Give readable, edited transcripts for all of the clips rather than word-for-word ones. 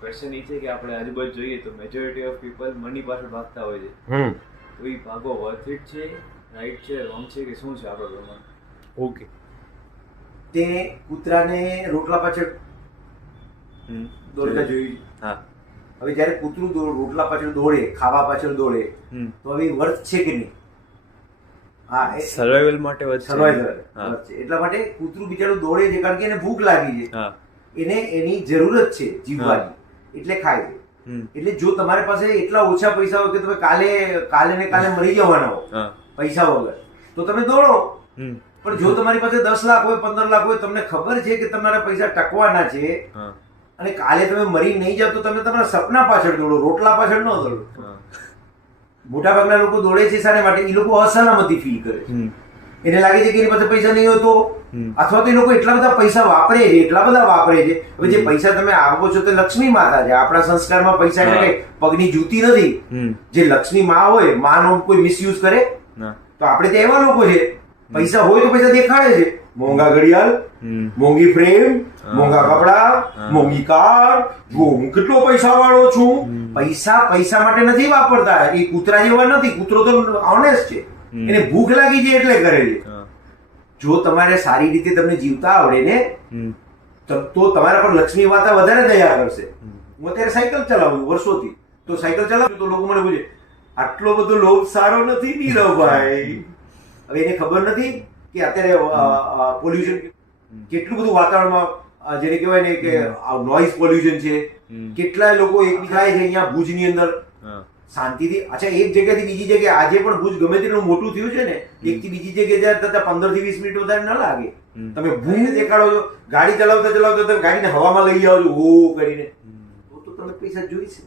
Question એ છે કે આપણે આજુબાજુ જોઈએ તો મેજોરિટી ઓફ પીપલ મની પાછળ ભાગતા હોય છે. તો એ ભાગો વર્થ ઇટ છે, રાઈટ છે, રોંગ છે કે શું છે આપણા પ્રમાણે? ઓકે. તે કૂતરાને રોટલા પાછળ દોડતા જોયું. હા. હવે જ્યારે કૂતરું રોટલા પાછળ દોડે, ખાવા પાછળ દોડે, તો હવે વર્થ છે કે નહીં? હા, સર્વાઈવલ માટે સર્વાઈવલ છે. એટલા માટે કૂતરું બિચારું દોડે છે કારણ કે એને ભૂખ લાગી છે, એને એની જરૂરત છે જીવવાની, એટલે ખાય છે. એટલે જો તમારી પાસે એટલા ઓછા પૈસા હોય કે તમે કાલે ને કાલે મરી જવાના હો પૈસા વગર, તો તમે દોડો. પણ જો તમારી પાસે 10 લાખ હોય, 15 લાખ હોય, તમને ખબર છે કે તમારા પૈસા ટકવાના છે અને કાલે તમે મરી નહીં જાવ, તો તમે તમારા સપના પાછળ દોડો, રોટલા પાછળ ન દોડો. મોટા ભાગના લોકો દોડે છે શાને માટે? એ લોકો અસલામતી ફીલ કરે છે. એને લાગે છે કે એની પાસે પૈસા નહીં હોય તો, અથવા તો એ લોકો એટલા બધા પૈસા વાપરે છે, એટલા બધા વાપરે છે. હવે જે પૈસા તમે આપો છો તે લક્ષ્મી માતા છે. આપણા સંસ્કારમાં પૈસા એટલે કઈ પગની જૂતી નથી. જે લક્ષ્મી માં હોય, માનો કોઈ મિસયુઝ કરે તો આપણે તો એવા લોકો છે, પૈસા હોય તો પૈસા દેખાડે છે. મોંઘા ઘડિયાળ, મોંઘી ફ્રેમ, મોંઘા કપડા, મોંઘી કાર, જો હું કેટલો પૈસા વાળો છું. પૈસા માટે નથી વાપરતા. એ કૂતરા જેવા નથી. કૂતરો તો ઓનેસ્ટ છે, એને ભૂખ લાગી છે એટલે કરે છે. જો તમારે સારી રીતે તમને જીવતા આવડે ને, તો તમારા પર લક્ષ્મી માતા વધારે દયા કરશે. હું અત્યારે સાયકલ ચલાવું છું વર્ષોથી, તો સાયકલ ચલાવું તો લોકો મને પૂછે, આટલો બધો લોભ સારો નથી નીરવભાઈ. હવે એને ખબર નથી કે અત્યારે પોલ્યુશન કેટલું બધું વાતાવરણમાં, જેને કહેવાય ને કે નોઇઝ પોલ્યુશન છે. કેટલાય લોકો એકબીજા છે અહીંયા ભુજની અંદર શાંતિથી. અચ્છા, એક જગ્યાથી બીજી જગ્યાએ આજે પણ ભુજ ગમે તેટલું મોટું થયું છે ને, એકથી બીજી જગ્યાએ જાય થતા 15 થી 20 મિનિટ વધારે ન લાગે. તમે ભૂલ દેખાડો છો, ગાડી ચલાવતા તમે ગાડીને હવામાં લઈ જાઓ છો ઓ કરીને, તો તમે પૈસા જોઈશે.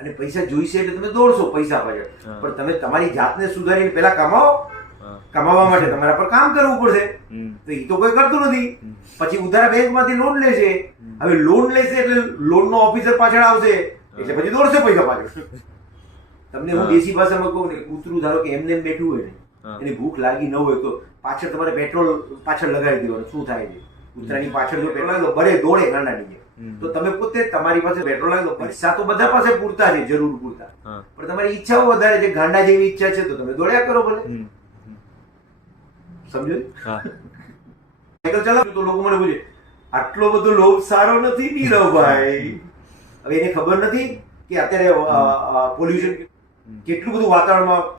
અને પૈસા જોઈશે એટલે તમે દોડશો પૈસા પાછળ. પણ તમે તમારી જાતને સુધારીને પહેલા કમાવો. કમાવા માટે તમારા પર કામ કરવું પડશે. તો એ તો કોઈ કરતું નથી. પછી ઉધારા બેંકમાંથી લોન લેશે. હવે લોન લેશે એટલે લોનનો ઓફિસર પાછળ આવશે, એટલે પછી દોડશે પૈસા પાછળ. તમને હું દેશી ભાષામાં કહું ને, કૂતરું ધારો કે એમને એમ બેઠું હોય ને, એની ભૂખ લાગી ન હોય તો પાછળ તમારે પેટ્રોલ પાછળ લગાડી દેવાનું. શું થાય છે, કૂતરાની પાછળ જો પેટ્રોલ લાગે બરે દોડે ગાંડા નીચે. તો તમે પોતે તમારી પાસે પેટ્રોલ લાગે તો પૈસા તો બધા પાસે પૂરતા છે, જરૂર પૂરતા. પણ તમારી ઈચ્છાઓ વધારે છે, ગાંડા જેવી ઈચ્છા છે, તો તમે દોડ્યા કરો ભલે. સમજો? સાયકલ ચલાવું તો લોકો મને પૂછે, આટલો બધો લોભ સારો નથી નીરવભાઈ. હવે એને ખબર નથી કે અત્યારે પોલ્યુશન કેટલું બધું વાતાવરણમાં